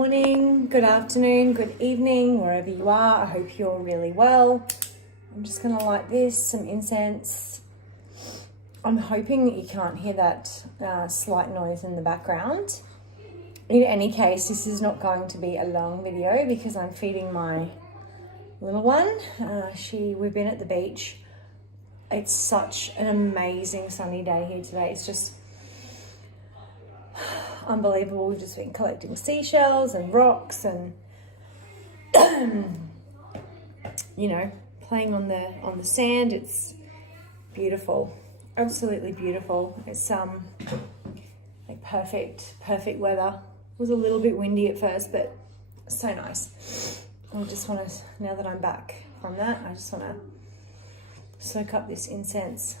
morning, good afternoon, good evening, wherever you are. I hope you're really well. I'm just going to light this, some incense. I'm hoping that you can't hear that slight noise in the background. In any case, this is not going to be a long video because I'm feeding my little one. We've been at the beach. It's such an amazing sunny day here today. It's just unbelievable. We've just been collecting seashells and rocks and playing on the sand. It's beautiful, absolutely beautiful. It's like perfect weather. It was a little bit windy at first, but so nice. I just want to, now that I'm back from that, I just want to soak up this incense.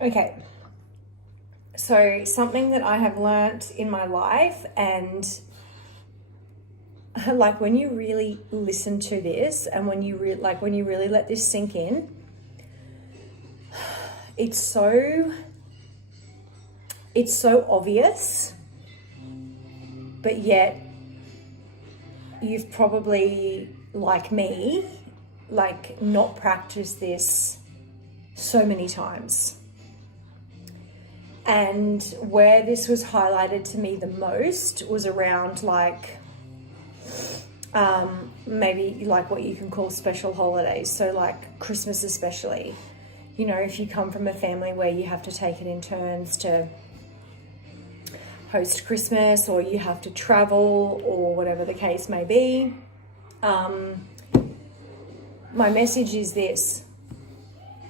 Okay. So something that I have learnt in my life, and like when you really listen to this and when you really let this sink in, it's so obvious, but yet you've probably, like me, not practiced this so many times. And where this was highlighted to me the most was around maybe like what you can call special holidays. So like Christmas especially. You know, if you come from a family where you have to take it in turns to host Christmas, or you have to travel, or whatever the case may be. My message is this,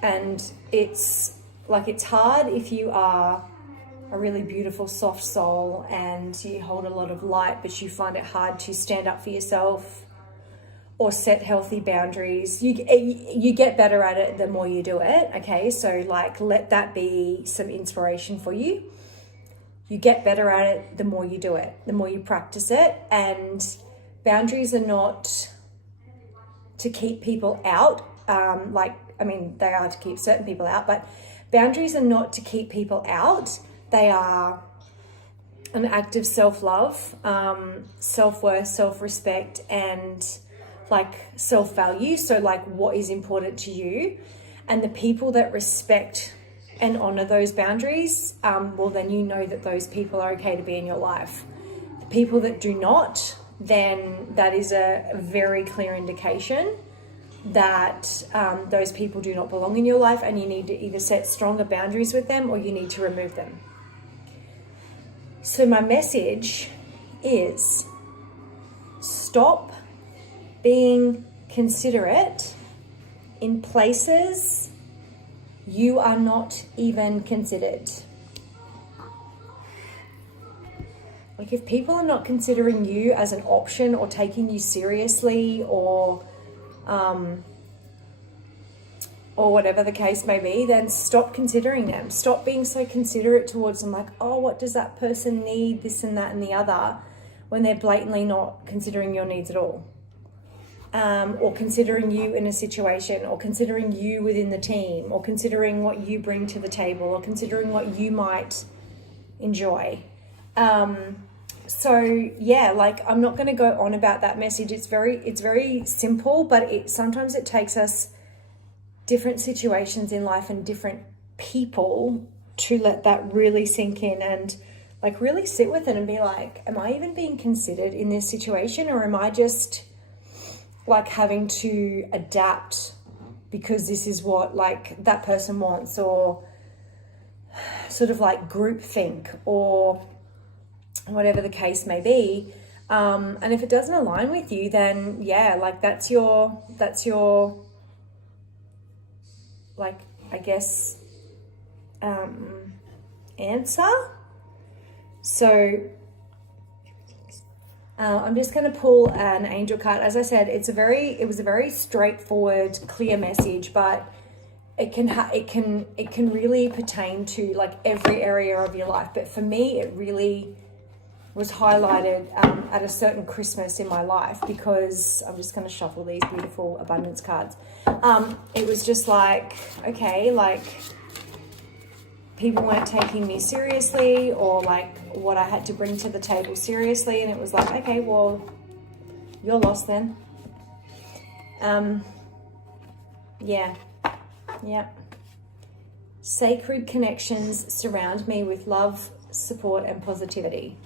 and it's hard if you are a really beautiful, soft soul and you hold a lot of light, but you find it hard to stand up for yourself or set healthy boundaries. You get better at it the more you do it, okay? So let that be some inspiration for you. You get better at it the more you do it, the more you practice it. And boundaries are not to keep people out. They are to keep certain people out, but boundaries are not to keep people out. They are an act of self-love, self-worth, self-respect, and self-value. So what is important to you, and the people that respect and honor those boundaries, then you know that those people are okay to be in your life. The people that do not, then that is a very clear indication that those people do not belong in your life, and you need to either set stronger boundaries with them or you need to remove them. So my message is stop being considerate in places you are not even considered. Like if people are not considering you as an option or taking you seriously or whatever the case may be, then stop considering them. Stop being so considerate towards them, like, oh, what does that person need, this and that and the other, when they're blatantly not considering your needs at all. Or considering you in a situation, or considering you within the team, or considering what you bring to the table, or considering what you might enjoy. So yeah, I'm not going to go on about that message. It's very simple, but sometimes it takes us different situations in life and different people to let that really sink in and really sit with it and be like, am I even being considered in this situation, or am I just having to adapt because this is what that person wants, or sort of groupthink or whatever the case may be. And if it doesn't align with you, then yeah, that's your I guess answer. So I'm just going to pull an angel card. As I said, it was a very straightforward, clear message, but it can really pertain to every area of your life. But for me, it really was highlighted at a certain Christmas in my life, because I'm just going to shuffle these beautiful abundance cards. It was just okay, people weren't taking me seriously, or like what I had to bring to the table seriously. And it was like, okay, well, you're lost then. Yeah. Sacred connections surround me with love, support, and positivity.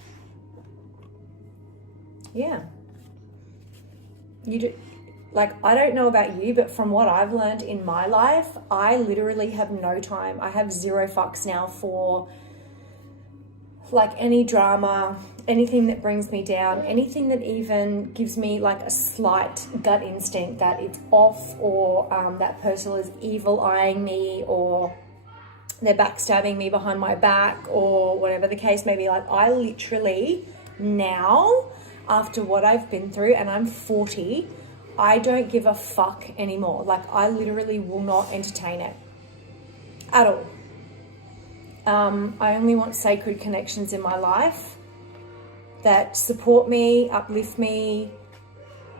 Yeah. You do, like, I don't know about you, but from what I've learned in my life, I literally have no time. I have zero fucks now for like any drama, anything that brings me down, anything that even gives me like a slight gut instinct that it's off, or that person is evil eyeing me, or they're backstabbing me behind my back, or whatever the case may be. Like, I literally now, after what I've been through, and I'm 40, I don't give a fuck anymore. Like, I literally will not entertain it at all. I only want sacred connections in my life that support me, uplift me,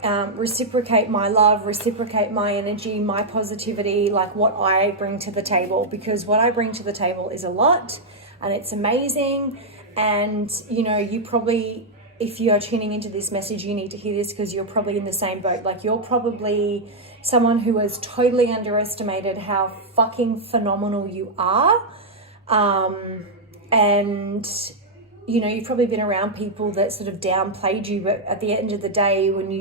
reciprocate my love, reciprocate my energy, my positivity, like what I bring to the table. Because what I bring to the table is a lot, and it's amazing. And, you know, you probably, if you are tuning into this message, you need to hear this, because you're probably in the same boat. Like, you're probably someone who has totally underestimated how fucking phenomenal you are. And, you know, you've probably been around people that sort of downplayed you, but at the end of the day, when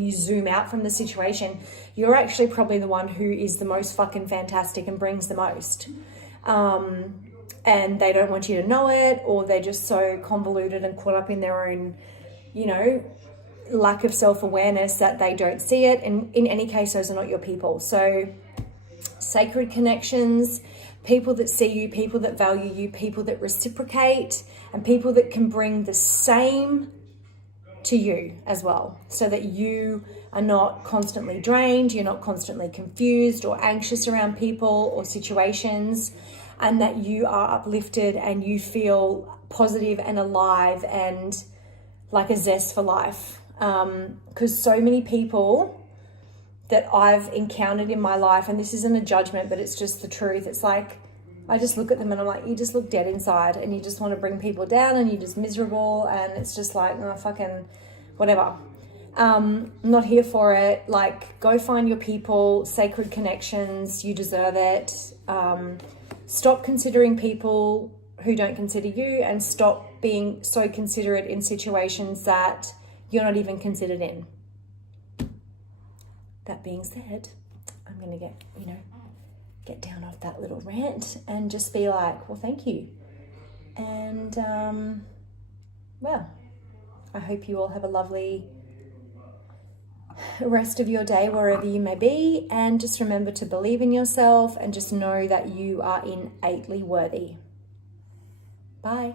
you zoom out from the situation, you're actually probably the one who is the most fucking fantastic and brings the most. And they don't want you to know it, or they're just so convoluted and caught up in their own, you know, lack of self-awareness that they don't see it. And in any case, those are not your people. So sacred connections, people that see you, people that value you, people that reciprocate, and people that can bring the same to you as well, so that you are not constantly drained, you're not constantly confused or anxious around people or situations, and that you are uplifted and you feel positive and alive and like a zest for life. Because so many people that I've encountered in my life, and this isn't a judgment, but it's just the truth. It's like, I just look at them and I'm like, you just look dead inside, and you just want to bring people down, and you're just miserable, and it's just like, no, fucking whatever. I'm not here for it. Like, go find your people, sacred connections, you deserve it. Stop considering people who don't consider you, and stop being so considerate in situations that you're not even considered in. That being said, I'm going to get down off that little rant and just be like, well, thank you. And, well, I hope you all have a lovely rest of your day wherever you may be. And just remember to believe in yourself, and just know that you are innately worthy. Bye.